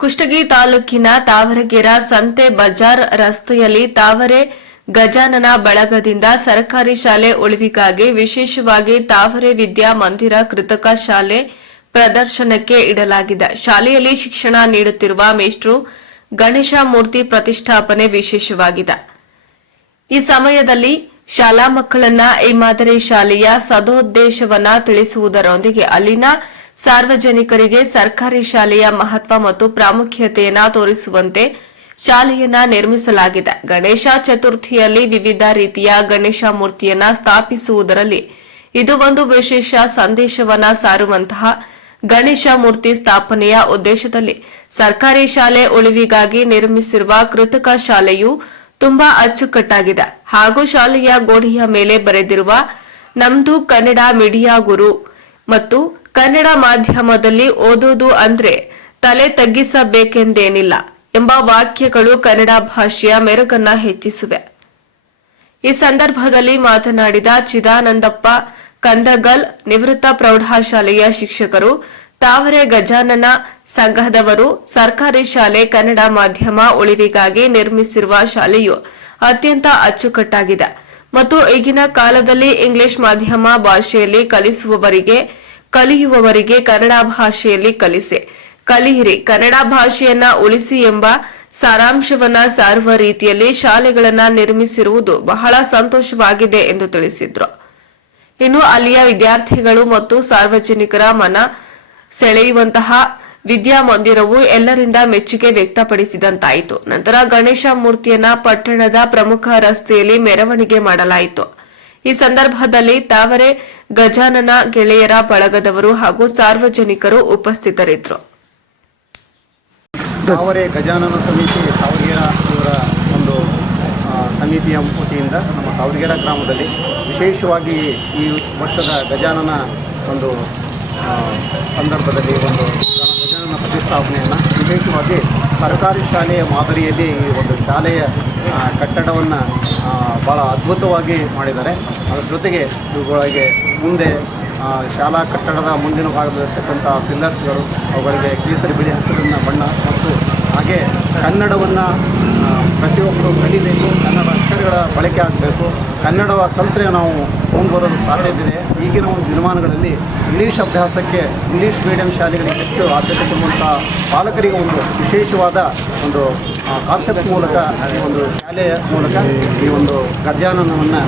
ಕುಷ್ಟಗಿ ತಾಲೂಕಿನ ತಾವರಗೆರ ಸಂತೆ ಬಜಾರ್ ರಸ್ತೆಯಲ್ಲಿ ತಾವರೆ ಗಜಾನನ ಬಳಗದಿಂದ ಸರ್ಕಾರಿ ಶಾಲೆ ಉಳಿವಿಗಾಗಿ ವಿಶೇಷವಾಗಿ ತಾವರೆ ವಿದ್ಯಾ ಮಂದಿರ ಕೃತಕ ಶಾಲೆ ಪ್ರದರ್ಶನಕ್ಕೆ ಇಡಲಾಗಿದೆ. ಶಾಲೆಯಲ್ಲಿ ಶಿಕ್ಷಣ ನೀಡುತ್ತಿರುವ ಮೇಷ್ಟ್ರು ಗಣೇಶ ಮೂರ್ತಿ ಪ್ರತಿಷ್ಠಾಪನೆ ವಿಶೇಷವಾಗಿದೆ. ಈ ಸಮಯದಲ್ಲಿ ಶಾಲಾ ಮಕ್ಕಳನ್ನ ಈ ಮಾದರಿ ಶಾಲೆಯ ಸದೋದ್ದೇಶವನ್ನ ತಿಳಿಸುವುದರೊಂದಿಗೆ ಅಲ್ಲಿನ ಸಾರ್ವಜನಿಕರಿಗೆ ಸರ್ಕಾರಿ ಶಾಲೆಯ ಮಹತ್ವ ಮತ್ತು ಪ್ರಾಮುಖ್ಯತೆಯನ್ನು ತೋರಿಸುವಂತೆ ಶಾಲೆಯನ್ನ ನಿರ್ಮಿಸಲಾಗಿದೆ. ಗಣೇಶ ಚತುರ್ಥಿಯಲ್ಲಿ ವಿವಿಧ ರೀತಿಯ ಗಣೇಶ ಮೂರ್ತಿಯನ್ನ ಸ್ಥಾಪಿಸುವುದರಲ್ಲಿ ಇದು ಒಂದು ವಿಶೇಷ ಸಂದೇಶವನ್ನ ಸಾರುವಂತಹ ಗಣೇಶ ಮೂರ್ತಿ ಸ್ಥಾಪನೆಯ ಉದ್ದೇಶದಲ್ಲಿ ಸರ್ಕಾರಿ ಶಾಲೆ ಉಳಿವಿಗಾಗಿ ನಿರ್ಮಿಸಿರುವ ಕೃತಕ ಶಾಲೆಯು ತುಂಬಾ ಅಚ್ಚುಕಟ್ಟಾಗಿದೆ. ಹಾಗೂ ಶಾಲೆಯ ಗೋಡೆಯ ಮೇಲೆ ಬರೆದಿರುವ ನಮ್ದು ಕನ್ನಡ ಮೀಡಿಯಾ ಗುರು ಮತ್ತು ಕನ್ನಡ ಮಾಧ್ಯಮದಲ್ಲಿ ಓದೋದು ಅಂದ್ರೆ ತಲೆ ತಗ್ಗಿಸಬೇಕೆಂದೇನಿಲ್ಲ ಎಂಬ ವಾಕ್ಯಗಳು ಕನ್ನಡ ಭಾಷೆಯ ಮೆರುಗನ್ನ ಹೆಚ್ಚಿಸಿವೆ. ಈ ಸಂದರ್ಭದಲ್ಲಿ ಮಾತನಾಡಿದ ಚಿದಾನಂದಪ್ಪ, ಕಂದಗಲ್ ನಿವೃತ್ತ ಪ್ರೌಢಶಾಲೆಯ ಶಿಕ್ಷಕರು, ತಾವರೆ ಗಜಾನನ ಸಂಘದವರು, ಸರ್ಕಾರಿ ಶಾಲೆ ಕನ್ನಡ ಮಾಧ್ಯಮ ಉಳಿವಿಗಾಗಿ ನಿರ್ಮಿಸಿರುವ ಶಾಲೆಯು ಅತ್ಯಂತ ಅಚ್ಚುಕಟ್ಟಾಗಿದೆ. ಮತ್ತು ಈಗಿನ ಕಾಲದಲ್ಲಿ ಇಂಗ್ಲಿಷ್ ಮಾಧ್ಯಮ ಭಾಷೆಯಲ್ಲಿ ಕಲಿಸುವವರಿಗೆ ಕಲಿಯುವವರಿಗೆ ಕನ್ನಡ ಭಾಷೆಯಲ್ಲಿ ಕಲಿಸಿ. ಕಲಿಯಿರಿ. ಕನ್ನಡ ಭಾಷೆಯನ್ನ ಉಳಿಸಿ ಎಂಬ ಸಾರಾಂಶವನ್ನ ಸಾರುವ ರೀತಿಯಲ್ಲಿ ಶಾಲೆಗಳನ್ನ ನಿರ್ಮಿಸಿರುವುದು ಬಹಳ ಸಂತೋಷವಾಗಿದೆ ಎಂದು ತಿಳಿಸಿದ್ರು. ಇನ್ನು ಅಲ್ಲಿಯ ವಿದ್ಯಾರ್ಥಿಗಳು ಮತ್ತು ಸಾರ್ವಜನಿಕರ ಮನ ಸೆಳೆಯುವಂತಹ ವಿದ್ಯಾಮಂದಿರವು ಎಲ್ಲರಿಂದ ಮೆಚ್ಚುಗೆ ವ್ಯಕ್ತಪಡಿಸಿದಂತಾಯಿತು. ನಂತರ ಗಣೇಶ ಮೂರ್ತಿಯನ್ನ ಪಟ್ಟಣದ ಪ್ರಮುಖ ರಸ್ತೆಯಲ್ಲಿ ಮೆರವಣಿಗೆ ಮಾಡಲಾಯಿತು. ಈ ಸಂದರ್ಭದಲ್ಲಿ ತಾವರೆ ಗಜಾನನ ಗೆಳೆಯರ ಬಳಗದವರು ಹಾಗೂ ಸಾರ್ವಜನಿಕರು ಉಪಸ್ಥಿತರಿದ್ದರು. ತಾವರೆ ಗಜಾನನ ಸಮಿತಿ ತಾವರಿಗೆರ ಇವರ ಒಂದು ಸಮಿತಿಯ ವತಿಯಿಂದ ನಮ್ಮ ತಾವರಿಗೆರ ಗ್ರಾಮದಲ್ಲಿ ವಿಶೇಷವಾಗಿ ಈ ವರ್ಷದ ಗಜಾನನ ಒಂದು ಸಂದರ್ಭದಲ್ಲಿ ಒಂದು ಗಜಾನನ ಪ್ರತಿಷ್ಠಾಪನೆಯನ್ನು ವಿಶೇಷವಾಗಿ ಸರ್ಕಾರಿ ಶಾಲೆಯ ಮಾದರಿಯಲ್ಲಿ ಈ ಒಂದು ಶಾಲೆಯ ಕಟ್ಟಡವನ್ನು ಭಾಳ ಅದ್ಭುತವಾಗಿ ಮಾಡಿದ್ದಾರೆ. ಅದರ ಜೊತೆಗೆ ಇವುಗಳಿಗೆ ಮುಂದೆ ಶಾಲಾ ಕಟ್ಟಡದ ಮುಂದಿನ ಭಾಗದಲ್ಲಿರ್ತಕ್ಕಂಥ ಪಿಲ್ಲರ್ಸ್ಗಳು ಅವುಗಳಿಗೆ ಕೇಸರಿ ಬಿಳಿ ಹಸಿರಿನ ಬಣ್ಣ ಮತ್ತು ಹಾಗೆ ಕನ್ನಡವನ್ನು ಪ್ರತಿಯೊಬ್ಬರು ಕಲಿಬೇಕು, ಕನ್ನಡ ಅಕ್ಷರಗಳ ಬಳಕೆ ಆಗಬೇಕು. ಕನ್ನಡವ ಕಲಿತ್ರೆ ನಾವು ಮುಂದುವರೋದು ಸಾಧ್ಯತೆ ಈಗಿನ ಒಂದು ದಿನಮಾನಗಳಲ್ಲಿ ಇಂಗ್ಲೀಷ್ ಅಭ್ಯಾಸಕ್ಕೆ ಇಂಗ್ಲೀಷ್ ಮೀಡಿಯಂ ಶಾಲೆಗಳಿಗೆ ಹೆಚ್ಚು ಆದ್ಯತೆ ಕೊಡುವಂಥ ಪಾಲಕರಿಗೆ ಒಂದು ವಿಶೇಷವಾದ ಒಂದು ಕಾನ್ಸೆಪ್ಟ್ ಮೂಲಕ ಒಂದು ಶಾಲೆಯ ಮೂಲಕ ಈ ಒಂದು ಗಜಾನನವನ್ನು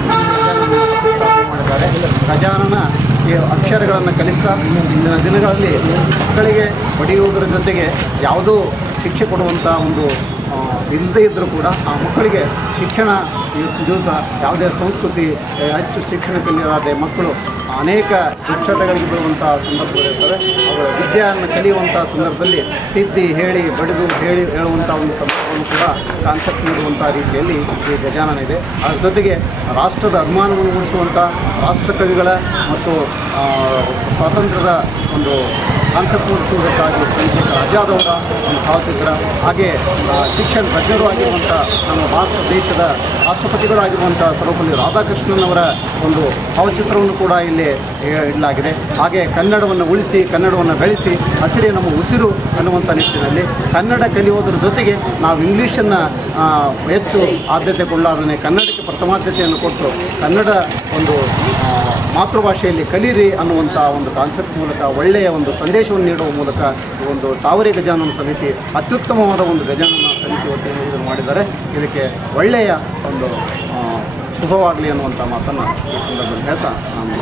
ಮಾಡಿದ್ದಾರೆ. ಗಜಾನನ ಈ ಅಕ್ಷರಗಳನ್ನು ಕಲಿಸ್ತಾ, ಇಂದಿನ ದಿನಗಳಲ್ಲಿ ಮಕ್ಕಳಿಗೆ ಹೊಡೆಯುವುದರ ಜೊತೆಗೆ ಯಾವುದೋ ಶಿಕ್ಷೆ ಕೊಡುವಂಥ ಒಂದು ಇಲ್ಲದೇ ಇದ್ದರೂ ಕೂಡ ಆ ಮಕ್ಕಳಿಗೆ ಶಿಕ್ಷಣ ದಿವಸ ಯಾವುದೇ ಸಂಸ್ಕೃತಿ ಹೆಚ್ಚು ಶಿಕ್ಷಣಕ್ಕೆ ನೀಡಾದೆ ಮಕ್ಕಳು ಅನೇಕ ದುಶ್ಚಟಗಳಿಗೆ ಬೀಳುವಂಥ ಸಂದರ್ಭಗಳಿರ್ತವೆ ಅವರ ವಿದ್ಯೆಯನ್ನು ಕಲಿಯುವಂಥ ಸಂದರ್ಭದಲ್ಲಿ ತಿದ್ದಿ, ಹೇಳಿ, ಬಡಿದು, ಹೇಳಿ ಹೇಳುವಂಥ ಒಂದು ಸಂದರ್ಭವನ್ನು ಕೂಡ ಕಾನ್ಸೆಪ್ಟ್ ನೀಡುವಂಥ ರೀತಿಯಲ್ಲಿ ಈ ಗಜಾನನ ಇದೆ. ಅದರ ಜೊತೆಗೆ ರಾಷ್ಟ್ರದ ಅಭಿಮಾನವನ್ನು ಮೂಡಿಸುವಂಥ ರಾಷ್ಟ್ರಕವಿಗಳ ಮತ್ತು ಸ್ವಾತಂತ್ರ್ಯದ ಒಂದು ಕಾನ್ಸೆಪ್ಟ್ ಮೂಡಿಸುವುದಕ್ಕಾಗಿ ಸಂಗೀತ ರಾಜಾದವರ ಒಂದು ಭಾವಚಿತ್ರ, ಹಾಗೆ ಶಿಕ್ಷಣ ತಜ್ಞರು ಆಗಿರುವಂಥ ನಮ್ಮ ಭಾರತ ದೇಶದ ರಾಷ್ಟ್ರಪತಿಗಳಾಗಿರುವಂಥ ಸರ್ವಪಲ್ಲಿ ರಾಧಾಕೃಷ್ಣನ್ ಅವರ ಒಂದು ಭಾವಚಿತ್ರವನ್ನು ಕೂಡ ಇಲ್ಲಿ ಇಡಲಾಗಿದೆ. ಹಾಗೆ ಕನ್ನಡವನ್ನು ಉಳಿಸಿ, ಕನ್ನಡವನ್ನು ಬೆಳೆಸಿ, ಹಸಿರೇ ನಮ್ಮ ಉಸಿರು ಅನ್ನುವಂಥ ನಿಟ್ಟಿನಲ್ಲಿ ಕನ್ನಡ ಕಲಿಯೋದ್ರ ಜೊತೆಗೆ ನಾವು ಇಂಗ್ಲೀಷನ್ನು ಹೆಚ್ಚು ಆದ್ಯತೆ ಕೊಡಲಾರನೆ ಕನ್ನಡಕ್ಕೆ ಪ್ರಥಮಾದ್ಯತೆಯನ್ನು ಕೊಟ್ಟು ಕನ್ನಡ ಒಂದು ಮಾತೃಭಾಷೆಯಲ್ಲಿ ಕಲೀರಿ ಅನ್ನುವಂಥ ಒಂದು ಕಾನ್ಸೆಪ್ಟ್ ಮೂಲಕ, ಒಳ್ಳೆಯ ಒಂದು ಸಂದೇಶವನ್ನು ನೀಡುವ ಮೂಲಕ ಈ ಒಂದು ತಾವರೆ ಗಜಾನನ ಸಮಿತಿ, ಅತ್ಯುತ್ತಮವಾದ ಒಂದು ಗಜಾನನ ಸಮಿತಿ ವತಿಯಿಂದ ಇದನ್ನು ಮಾಡಿದ್ದಾರೆ ಇದಕ್ಕೆ ಒಳ್ಳೆಯ ಒಂದು ಶುಭವಾಗಲಿ ಅನ್ನುವಂಥ ಮಾತನ್ನು ಈ ಸಂದರ್ಭದಲ್ಲಿ ಹೇಳ್ತಾ ನಾನು.